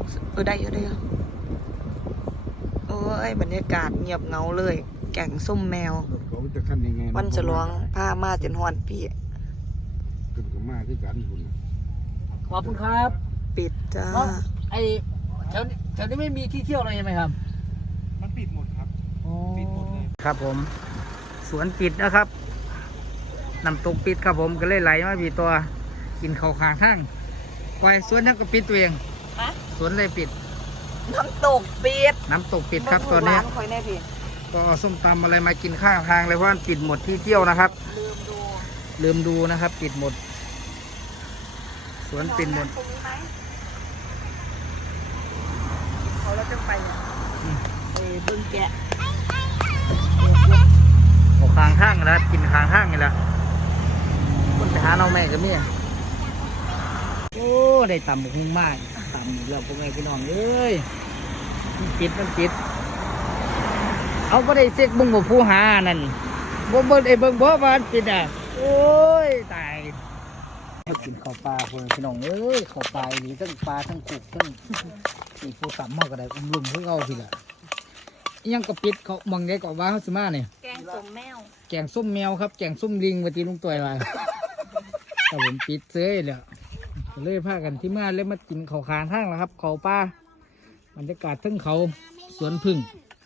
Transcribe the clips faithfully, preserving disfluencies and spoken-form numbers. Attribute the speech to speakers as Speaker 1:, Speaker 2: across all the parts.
Speaker 1: เออได้เยอะได้เยอะโอ้ยบรรยากาศเงียบเงาเลยแก่งส้มแมววันจะร้องผ้ามาจนหอนพี่
Speaker 2: ขึ้นกับมาที่กันคุณ
Speaker 3: ขอบคุณครับ
Speaker 1: ปิดจ้า
Speaker 3: ไอแถวแถวนี้ไม่มีที่เที่ยวอะไรใช่ไหมครับ
Speaker 2: มันปิดหมดครับ
Speaker 3: ปิดหมดเลยครับผมสวนปิดนะครับน้ำตกปิดครับผมก็เลยไหลมาพี่ตัวกินข้าวขางทั้งไว้สวนนั้นก็ปิดตัวเองสวนเลยปิด
Speaker 1: น้ำตกปิด
Speaker 3: น้ำตกปิดครับตอนนี้ก็ส้มตำอะไรมากินข้างทางเลยเพราะมันปิดหมดที่เที่ยวนะครับลืมดูลืมดูนะครับปิดหมดสวนปิดหมด
Speaker 1: เขาเราจะไปไปบึงแกะ
Speaker 3: ออกข้างทางแล้วกินข้างทางนี่แหละคนไปหาน้องแม่กับเมียโอ้ได้ตำบุกหุ่งมากตำเราพวกแม่พี่น้องเอ้ยมันปิดมันปิดเอาก็ได้เซ็กบุ้งกับผู้หานั่นบ่เบิ่งไอ้เบิ่งบ่บ้านปิดอ่ะโอ้ยตายมากินข้าวปลาพวกพี่น้องเอ้ยข้าวปลานี่ทั้งปลาทั้งขุกทั้งอีผู้ตำมากก็ได้อุ้มลุ่มเพิ่งเอาพี่ละยังกระปิดเขามองได้ก่อนว่าเขาสมาเนี่ย
Speaker 1: แกงส้มแมว
Speaker 3: แกงส้มแมวครับแกงส้มลิงปฏิลุงตัวอะไรแต่ผมปิดเซ้ยเลยเลยพากันที่มาเลยมากินข้าวคางทั้งแล้วครับข้าวปลาบรรยากาศทั้งเขาสวนพึ่ง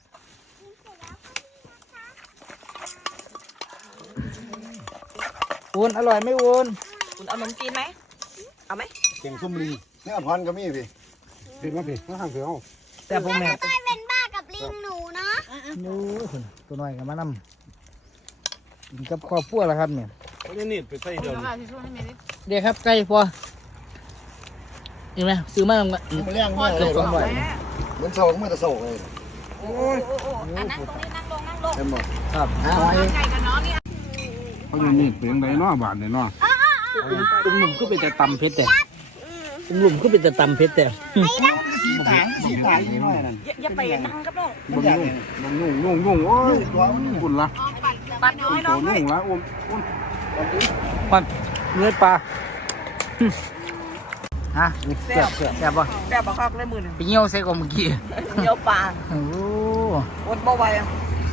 Speaker 3: อูนอร่อยไหมอูน
Speaker 1: คุณเอาขนมจีนไหมเอาไหม
Speaker 2: แกงส้มลิงนี่อภรก็มีพี่พี่มาพี่มาห่างเสือเอา
Speaker 3: แต่ผมแม่
Speaker 4: เป็นบ้ากับลิงหนูเนาะ
Speaker 3: นู้ตัวน้อยกับมานำกินกับข้าวคั่วแล้วครับเนี่ย
Speaker 2: เขาจะนิดไปใส่เดิม
Speaker 3: เดี๋ยวครับไก่พอเห็นไหมซื้อมาเมื่อ
Speaker 2: เลี้ยงเมื่อ
Speaker 3: เกือบสองร้อย
Speaker 2: เหมือนโซ่เมื่อจะโซ่เลย
Speaker 1: โอ้ยนั่งตรงนี้นั่งลงนั่งลง
Speaker 2: เต็มหมด
Speaker 3: ครับ
Speaker 1: ไก่กันเนาะนี่
Speaker 2: เขาจะนิดเพียงใดเนาะบาทเลยเนาะ
Speaker 3: ตุ้มหนุ่มก็เป็นแต่ตำเพชรแต่ตุ้มหนุ่มก็เป็นแต่ตำเพชรแต่
Speaker 1: อย่าไปนั่งกับน้อง
Speaker 2: นุ่งนุ่งนุ่งนุ่งโอ้ยอุ่นละ
Speaker 1: ปัดน้อยน้อง
Speaker 2: นุ่งละอุ่นอุ่น
Speaker 3: มันเนื้อปลาฮะแซ่บแซ่บแซ่บป่ะ
Speaker 1: แซ่บบ่คักเลยมือหนึ่ง
Speaker 3: ไปเงี้ยวใส่กองเมื่อกี้
Speaker 1: เงี้ยวปลา
Speaker 3: โอ้
Speaker 1: อดบ่ไหวอ่ะ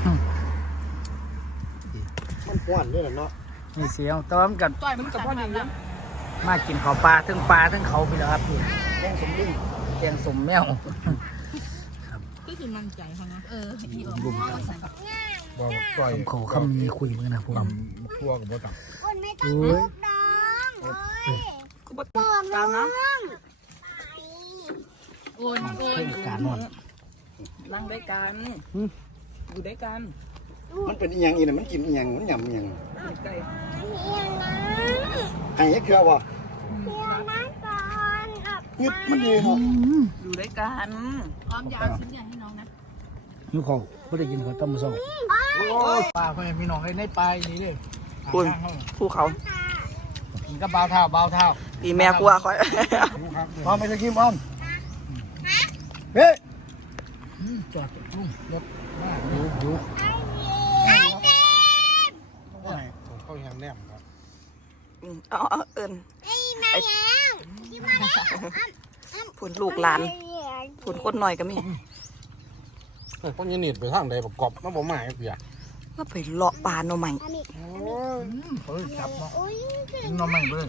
Speaker 2: มันป้อนด้วยเนาะ
Speaker 3: มีเสียวต้มกัน
Speaker 1: มันกับพ่ออย่างนี้
Speaker 3: มากินข้าวปลาทั้งปลาทั้งเขาไปแล้วครับ
Speaker 2: แกงสมลิง
Speaker 3: แกงสมแมว
Speaker 1: ก็คือมั่นใจเขานะเออ
Speaker 3: บุ่มตังผมขอคำมีคุยมึงนะพวก
Speaker 2: พวกกับพวกตัง
Speaker 4: คนไม่ต้องลูกน้องโอ้ย
Speaker 1: กูบ่ตามนะ
Speaker 3: โอนโอนการนอน
Speaker 1: นั่งได้กันอยู่ได้กัน
Speaker 2: มันเป็นอย่างอีน่ะมันกินอย่างมันยำอย่าง
Speaker 1: ไก่
Speaker 2: ไอ้เกลือวะ
Speaker 4: เที่ยวมาก่อน
Speaker 2: งึดมันดี
Speaker 1: อยู่ได้กัน
Speaker 4: พร้อมยาวชิ้นใหญ่ให้น้องนะ
Speaker 3: หิวเขาไม่ได้กินเขาต้มส้มปลาเพื่อนพี่น้องให้ในปลาอย่างนี้เลย
Speaker 1: คุณภูเขา
Speaker 3: กินก็เบาเท้าเบาเท้า
Speaker 1: ดีแม่กลัวคอย
Speaker 2: พร้อมไปจะกินพร้อมเฮ้ย
Speaker 3: จอดลุงรถดูดู
Speaker 4: ไอ้เต็ม
Speaker 2: เขายังแนมครับ
Speaker 1: เอาเอิญ
Speaker 4: ไอ้แม่ยังที่มาแล้ว
Speaker 1: ผุนลูกหลานผุนคนหน่อยก็มี
Speaker 2: เฮ้ยคนยืนหนีดไปทางใดประกอบมันบ่มาไอ้เปีย
Speaker 1: ก็ไปเลาะปลาโนใหม่
Speaker 3: เฮ้ยจับเนาะน้องใหม่เลย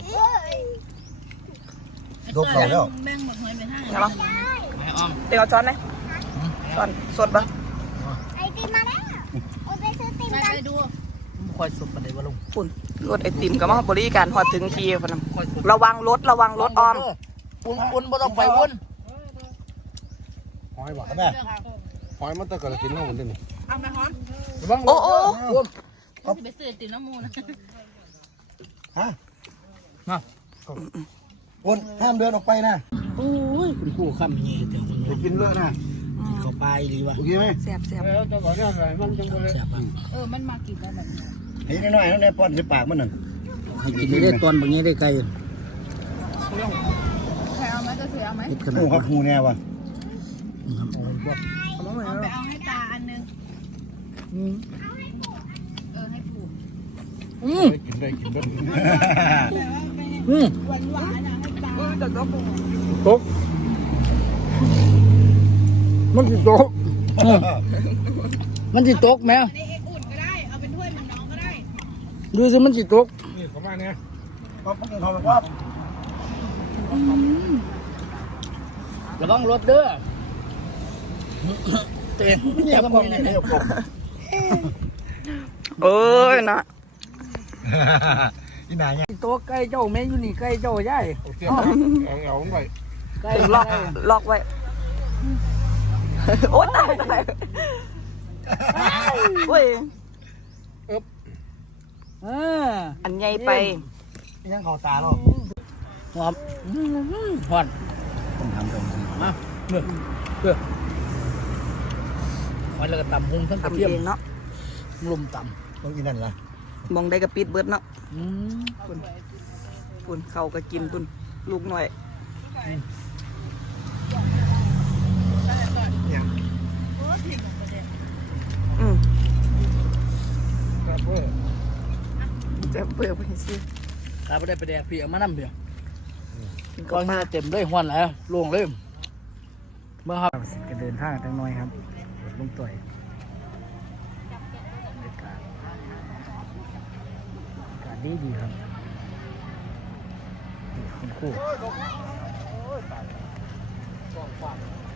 Speaker 2: โดนเราแล้ว
Speaker 1: แม่งหมดเงินไปทางไหนหรอเดี๋ยวช้อนไหมช้อนสดปะ
Speaker 4: ไอติมมาแล้วโอ้ไปซื้อติมกันดู
Speaker 3: คอยสดประเดี๋ยวลุง
Speaker 1: ฝุ่นรถไอติมก็มาบริการพอถึงทีพนันระวังรถระวังรถอ้อม
Speaker 3: อุ่นอุ่นบ่ต้องไปวุ่น
Speaker 2: หอยบอกแม่หอยมันตะกระตินน้ำมันได้ไหม
Speaker 1: เอาไหมฮอน
Speaker 3: โอ้โอ้
Speaker 1: เขาจะไปซื้อติมน้ำมูนะ
Speaker 2: ฮะมาวนห้ามเดินออกไปนะ
Speaker 3: โอ้ยคุณครูข้ามเงี้ยแต่คน
Speaker 2: ไปกินเลือดนะ
Speaker 3: เขาไปหรือวะ
Speaker 2: โอเคไหม
Speaker 1: แซ่บแซ่บ
Speaker 2: แล้วจะบอกเรื่องอะไรมันจังเลย
Speaker 1: เออมันมากินแล้วแบบ
Speaker 2: ไอ้น้อยๆนั่นเนี่ยป้อนใส่ปากมันหนึ่ง
Speaker 3: ให้กินได้ตอนบางนี้ได้ไกล
Speaker 1: ใครเอาไหมจะเสียเอาไหม
Speaker 2: โอ้ครับหูแน่วะ
Speaker 1: เอาไปเอาให้ตาอันนึงเออให้ผู
Speaker 3: อืม
Speaker 2: กินได้กินได้
Speaker 3: อืม
Speaker 1: หวานหวานอ่ะให้ตาแต่ก็ผู
Speaker 3: ตุ๊กมันสิตกมันสิตกไหม
Speaker 5: ในเอกอุ่นก็ได้ เอาเป็นถ้วยเหมือนน้องก็ได้
Speaker 3: ดูสิมันสิตก
Speaker 2: นี่ประมาณนี้ก็เพิ่งเขาบอกว่า
Speaker 3: ระวังรถเด้อเตะ
Speaker 2: เนี่ยก็มีในเดียวกัน
Speaker 1: เอ้ยนะ
Speaker 2: ที่ไหนเนี่ย
Speaker 3: ตกใกล้เจ้าแม่อยู่นี่ใกล้เจ้าใหญ่
Speaker 2: เอาเอาเอาไป
Speaker 3: ใกล้
Speaker 1: ล็อกล็อกไว้โอ้ตายตายโอ้ย
Speaker 3: เออ
Speaker 1: อันใหญ่ไป
Speaker 2: ยังเขาตาหรอ
Speaker 3: หอมหอน
Speaker 2: ต้องทำตรงนี้
Speaker 3: มาเมื่อเมื่อหอนแล้วก็ตำหุงทั้งกระ
Speaker 1: ทำ
Speaker 3: เทียม
Speaker 1: เองเนาะ
Speaker 3: ลุมต
Speaker 2: ต้องกินนั่นละ
Speaker 1: มองได้กระปิดเบิดเนาะ
Speaker 3: ำอืม
Speaker 1: ปุ่นปุ่นเขาก็กินปุ่นลูกหน่อย
Speaker 2: เนี่ย
Speaker 1: อืม
Speaker 2: ครับเว้ย
Speaker 1: จะเบื่อไปสิ
Speaker 3: ข้าไปได้ไปแดกพี่เอามานั่งเพียง
Speaker 1: กิน
Speaker 3: ก้
Speaker 1: กั
Speaker 3: อบ น
Speaker 1: ปลา
Speaker 3: นี้เต็มเลยหวนแล้วโล่งเลยเมื่อครับก็เดินทางจังน้อยครับลงต่อยบรรยากาศอากาศดีดีครับนี่คุณครู